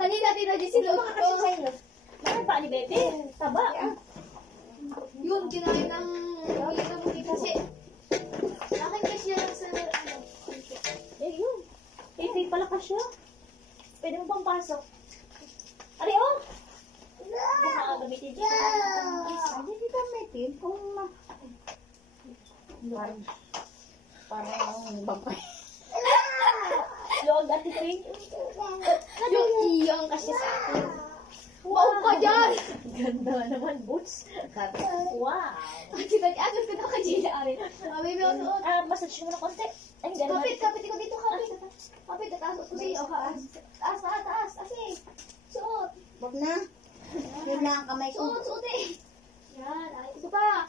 Kanina tita G si Lolo ko. Bakit pa ni Bebe? Taba. Yun, kinain ng yun mo kasi. Akin kasi yan sa Eh, yun. Eh, pala ka siya. Pwede mo pang pasok. Ari, oh! Baka gamitin dyan. Hindi dito may team kung parang bagay. Log at ito yung iyong kasi sa akin. Wow ka dyan! Ganda naman, boots. Wow. Tita G, atos ka na ka Gila Ari. Baby, suot. Massage mo na konti. Ay, hindi naman. Kapit ko dito, kapit. Kapit, taas ko sa'yo. Taas. Asi. Suot. Wag na. Yun lang ang kamay ko. Suot eh. Yan, ay, ito pa.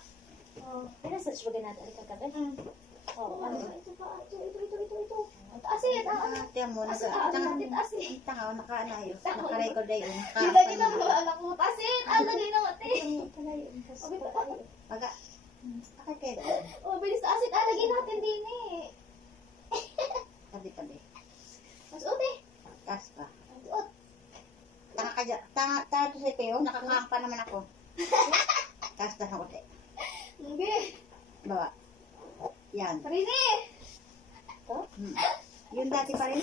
Massage ba natin? Ay, kagabi. Oo, ano? Ito pa, ito. Taas eh, taas. Tiyan mo, Taas, tanga, naka-anayos. Naka-record na yun. Kita mo, anak mo. Taas eh, taas lagi na mati. Baga, bakit kayo doon? Bilis taas eh, lagi natin din eh. Tabi-tabi. Suot eh. Taas pa. Suot. Tanga ka dyan. Tanga to sa ito, nakakakang pa naman ako. Taas pa ako. Okay. Baba. Yan. Parini. Yun dati pa rin.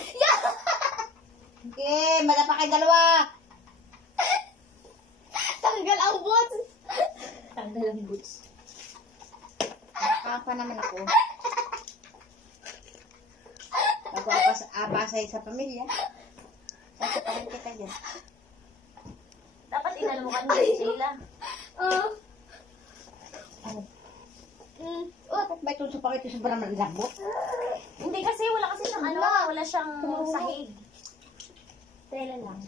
Okay, malapa kayo dalawa. Tanggal ang boots. Tanggal ang boots. Nakakakang pa naman ako. Ako abasay sa pamilya. Sasa pa rin kita dyan. Dapat inano mo kami, Sheila. May tuso pa kayo sobrang malambot. Hindi kasi, wala kasi siyang ano, wala siyang sahig. Tela lang.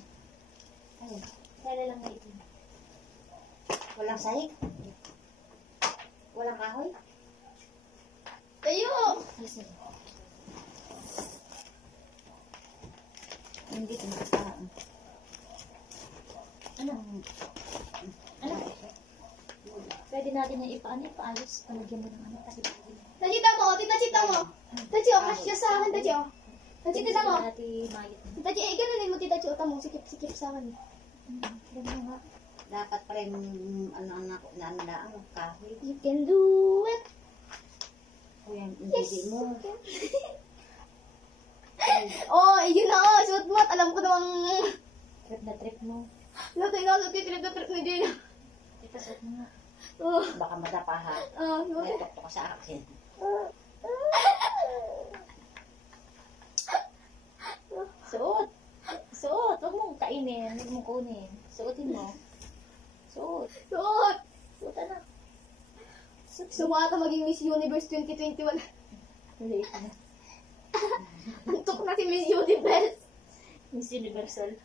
Tela lang na ito. Walang sahig. Walang kahoy. Tayo. Hindi ko nakasaan. Ano? Pwede natin yung ipaayos. Palagyan mo ng ano. Tachita mo. Tachi, kasya sa akin, Tachi. Tachi, tita mo. Tachi, gano'n mo, tita Chi. Utang mo, sikip sa akin. Dapat pa rin, ang kahoy. You can do it. Kuya, hindi mo. Yun na, suot mo. Alam ko namang... Trip na trip mo. Natinasot yung trip ni Gina. Ipasot mo nga. Baka madapa ha. May tuktok ka sa akin. Suot. Huwag mong kainin. Huwag mong kunin. Suotin mo. Suot. Suot. Anak. Sumata maging Miss Universe 2021. Late na. Antok na si Miss Universe. Miss Universal.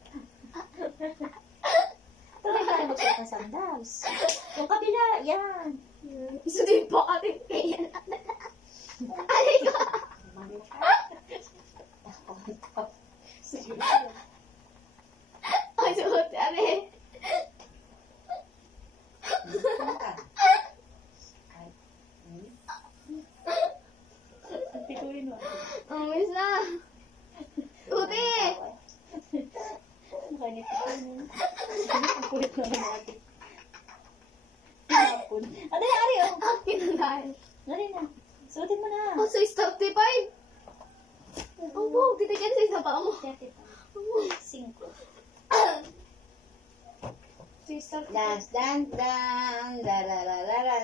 Tuloy tayo magsuot ng sandals. Yung kabila, yan. Isa din po atin kaya. Alay ka. Ay, suot. Alay. Pituin mo. Miss na. Suti. Makanit ko na. Ang kulit naman natin. Pinapon. Ano yung ari, oh? Pinangahan. Nari na. Suotin mo na. So, is 35. Wow, tita dyan sa isa pa mo. 5. Dance, dance, dance, la la la la la.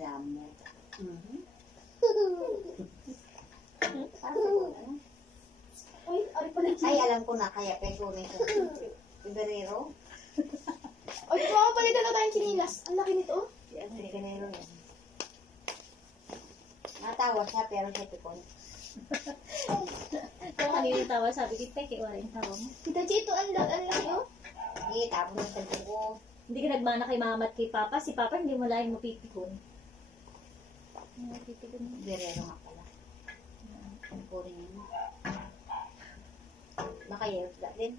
Lamot. Ay, alam ko na, kaya pesunin ko. Iberero? Ay, pumapalitan na tayong chinilas. Ang laki nito. Iberero yan. Natawa siya, pero siya tipon. Kung kanina tawa, sabi ko, Peke, wala yung tawa mo. Tita Chito, ang laki oh. Sige, tapos ng sabi ko. Hindi ka nagmana kay mama at kay papa. Si papa hindi mo lang mapipikon. Iberero nga pala. Ang kurin yun. Baka yun din.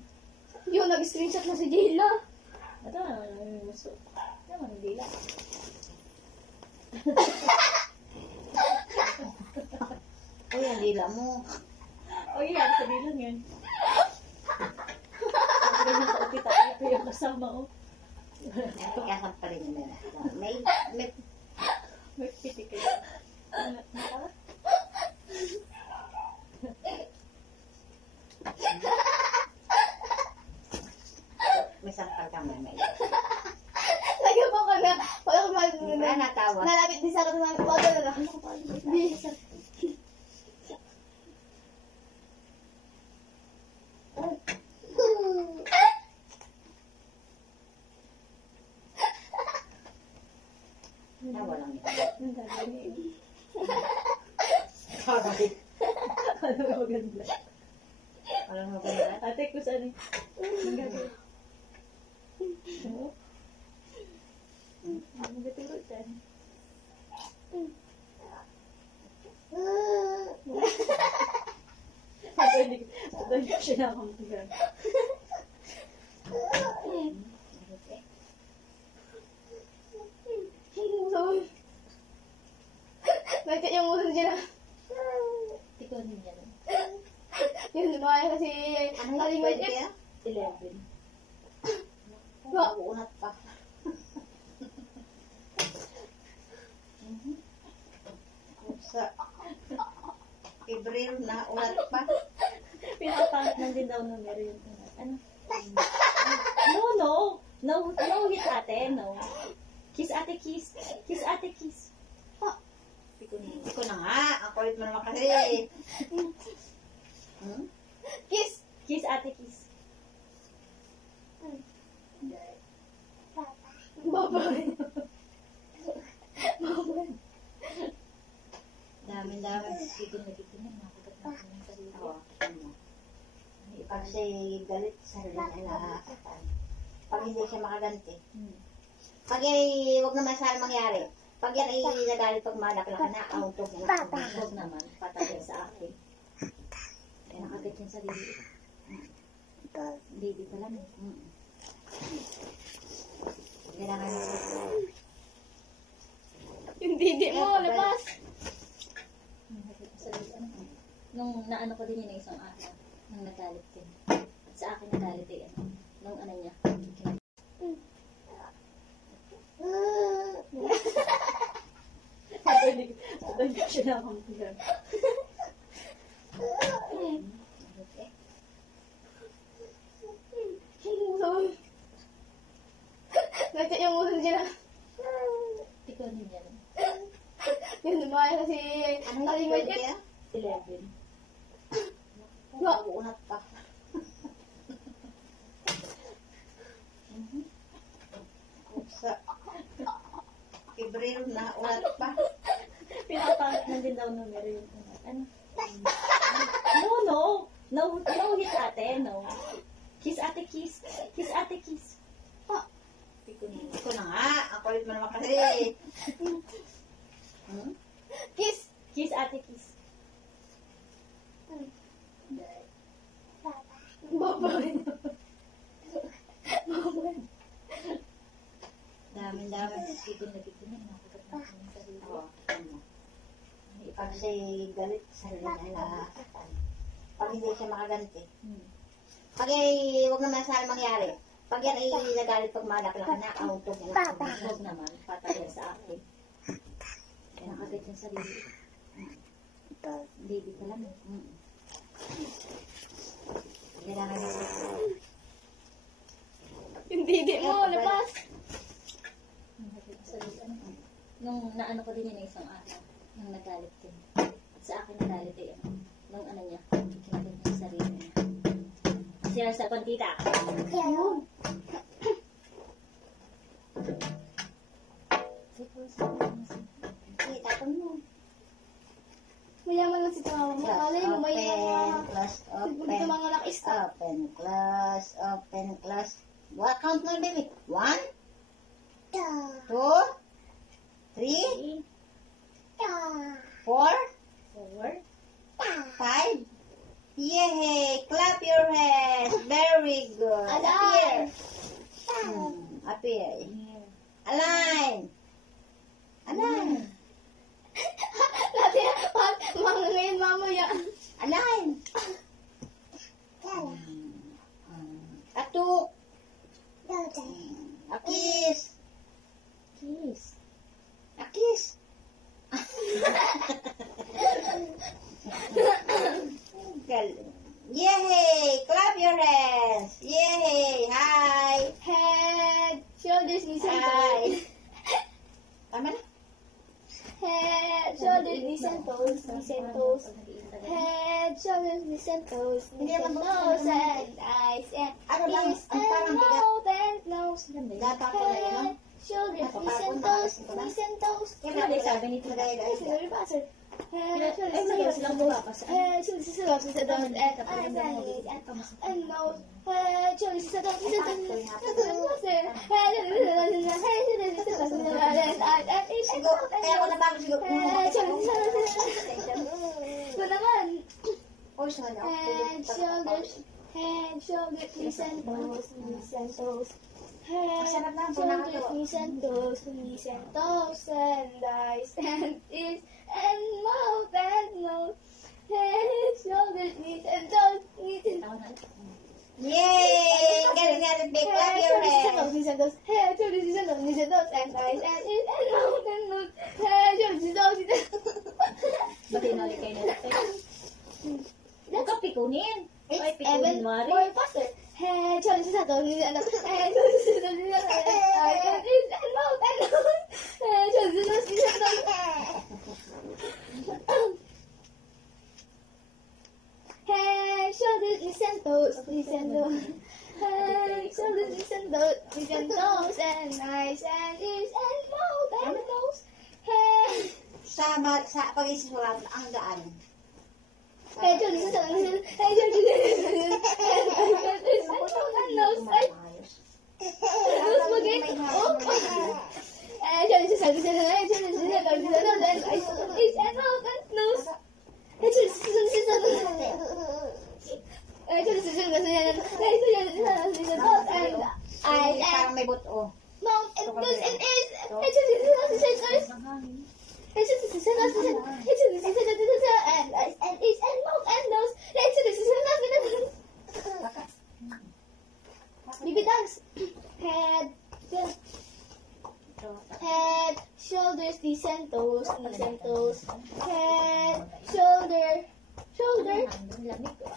Yun, nag-screenshot na si Jayla. Ito naman ang muso. Ito naman ang dila. Uy, ang dila mo. O yan, sabi lang yan. Sabi lang sa kita, ito yung kasama ko. Kasam pa rin yun. May May piti kayo. Nakala? may sampal kang may. Lagyan mo ka na. Wala ko Wala natawa. nalapit din sa akin na wala na lang. Tawa lang yun. Ang gagawin. Sorry. Ano ba maganda? Walang maganda. Ate, kung saan ang gagawin? Ang gaturo dyan. Ito hindi ko siya nakampigan. Bakit yung ulo dyan? Ikaw din yan. Yung lumaya kasi Ano aling yung pwede maliit. kaya? 11. Nauunat pa. Sa Ibril na unat pa. Pinapangit lang din daw numero yung ano? No. No hit ate, no. Kiss ate, kiss. Kiss ate, kiss. Hindi ko na nga. Ang kulit mo naman kasi. Kiss! Kiss ate, kiss. Babay. Dami-dami. Gigil na nakagat na ako ng sarili. Oo. Pag siya'y galit, sarili na nakakatan. Pag hindi siya makaganti. Pag huwag naman sana mangyari. Pag yan ay nagalit pag malakla ka na, auto mo na. Huwag naman, patay sa akin. Kaya nakagat yung sarili. Baby pa lang eh. Kailangan mo. Yung didi mo, labas. Nakagat yung sarili. Nung naano ko din yun isang araw, nung nagalit din. Sa akin nagalit eh. Nung ano niya. Ito hindi ko siya nakampigan. Bakit yung ulo dyan? Ikaw din yan. Yung lumaya kasi Ano yung aling pwede maliit. kaya? 11. Nauunat pa. Sa Ibril na unat pa. Pinapangit lang din daw numero yung ano? No hit ate, no. Kiss ate, kiss. Kiss ate, kiss. Hindi ko na nga. Ang kulit mo naman kasi. Kiss! Kiss ate, kiss. Babay. Dami-dami. Gigil na nakagat na ako ng sarili. Oo. Pag siya'y galit, sarili na nakakatan. Pag hindi siya makaganti. Pag huwag naman sana mangyari. Pag yan ay nagalit pag malakla ka na, auto mo na. Huwag naman, patay sa akin. Kaya nakagat yung sarili. Baby pa lang eh. Kailangan mo. Yung didi mo, labas. Nung naano ko din yun isang araw, nung nagalit din. Sa akin nagalit eh. Nung ano niya, kinagat niya yung sarili niya. Siya sa kontita. Yun. Sige, tapon mo. Mayaman lang si Tawa mo. Alay mo, may mga... Close, Siguro open. mga naka-stop. Open, close. What count mo, baby? 1, 2, 3, 4, 4. 5. Yay! Clap your hands. Very good. Align. Appear. Align. Align. Natin, mga ngayon mamaya. Align. Yay! Clap your hands! Yay! Hi! Head, shoulders, knees, and Hi! toes. Tama na? Head, shoulders, knees, and toes, knees, and toes. Head, shoulders, knees, and toes, Hindi knees, and naman toes, and eyes, and Ano lang, ears, ang parang and bigat. mouth, and nose. Dapat ko na yun, no? Head, shoulders, knees, and toes, knees, and toes. Ano ba yung sabi ni Tita? Yes, very faster. Head, Ay, shoulders, mabilis knees, lang and toes. bumabasa. Head, shoulders, knees, and toes, knees, and toes, and eyes, and ears, and nose. Head, shoulders, knees, and toes, knees, and toes, knees, and toes. Head, shoulders, knees, and toes, knees, and toes, and eyes, and ears, and Siguro, mouth, and kaya ako nose. nabago siguro. Head, shoulders, knees, and toes, knees, and toes. Ito naman. Oy, sa kanya. Head, shoulders, knees and toes, knees and toes. Head, shoulders, knees and toes, knees and toes, and eyes, and ears, and mouth, and nose. Head, shoulders, knees and toes, knees and toes. Yay! Galing natin, Big. Clap your hands. Knees and toes, head, shoulders, knees and toes, knees and toes, and eyes, and ears, and mouth, and nose. Head, shoulders, knees and toes, knees and toes. Ba't tinali kayo na natin? Huwag ka pikunin. Ay, It's even pikunin, Mari. more faster. Head, shoulders, knees and toes, knees and toes, head, shoulders, knees and toes, knees and toes, eyes, and ears, and mouth, and nose. Head, shoulders, knees and toes, knees and toes. Head, shoulders, knees and toes, knees and toes. Head, shoulders, knees and toes, knees and toes, and eyes, and ears, and mouth, and nose. Head, Sa pag-isisulat, ang gaan. head, shoulders, knees and toes, head, shoulders, knees and toes, and eyes, and ears, and mouth, and nose. Nose mo, gay. Oh. Head, shoulders, knees and toes, head, shoulders, knees and toes, knees and toes, and eyes, and ears, and mouth, and nose. Head, shoulders, knees and toes, head, shoulders, knees and toes, head, shoulders, knees and toes, and eyes, and Parang may buto. mouth, and nose, and ears. Head, shoulders, knees and toes, and eyes, and eyes, and ears, and mouth, and nose. Head, shoulders, knees and toes, Baby dance. Head, head, shoulders, knees and toes, knees and toes. Head, shoulder,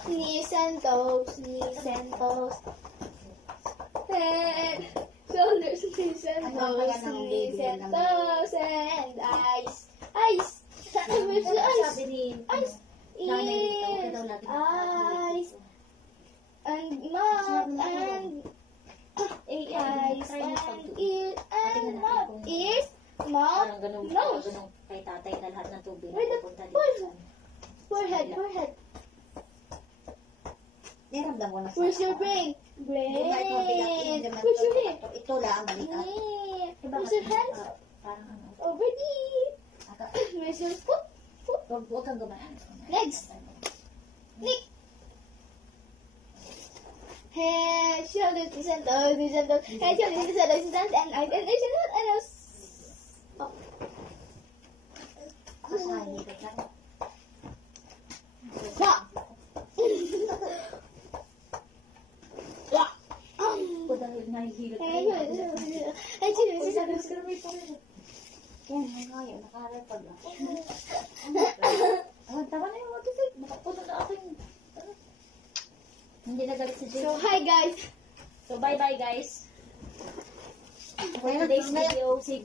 knees and toes, knees and toes. Head, shoulders, knees and toes, knees and toes, and eyes, eyes. Where's the eyes? Sabi ni Eyes, nanay nito, okay daw ears, lagi eyes, and mouth, and eyes, and ears, and mouth, ears, mouth, Parang ganun, nose, ganun kay tatay na lahat ng tubig Where the- pupunta where- dito. forehead, forehead. Niramdam ko na sa... Where's your brain? Brain. Hindi ba ito mabigat? Hindi naman Where's your ito. head? Ito lang, balikat. Where's your hands? Parang ano. Over there. Where's your foot? Huwag kang gumaan. Legs. Neck. Head, shoulders, knees and toes, knees and toes. Head, shoulders, knees and toes, knees and eyes, and ears, and mouth, and nose. Oh. Kasahin dito lang. Wah. Wah. O dahil nahihilot Head, shoulders, knees and toes. Yan, ngayon, nakarecord lang. Oh, tama na yung motivate. Makapuno na ako yung... Hindi na galit si Jay. So, hi guys. So, bye-bye guys. For Ngayon, today's ngayon, video, si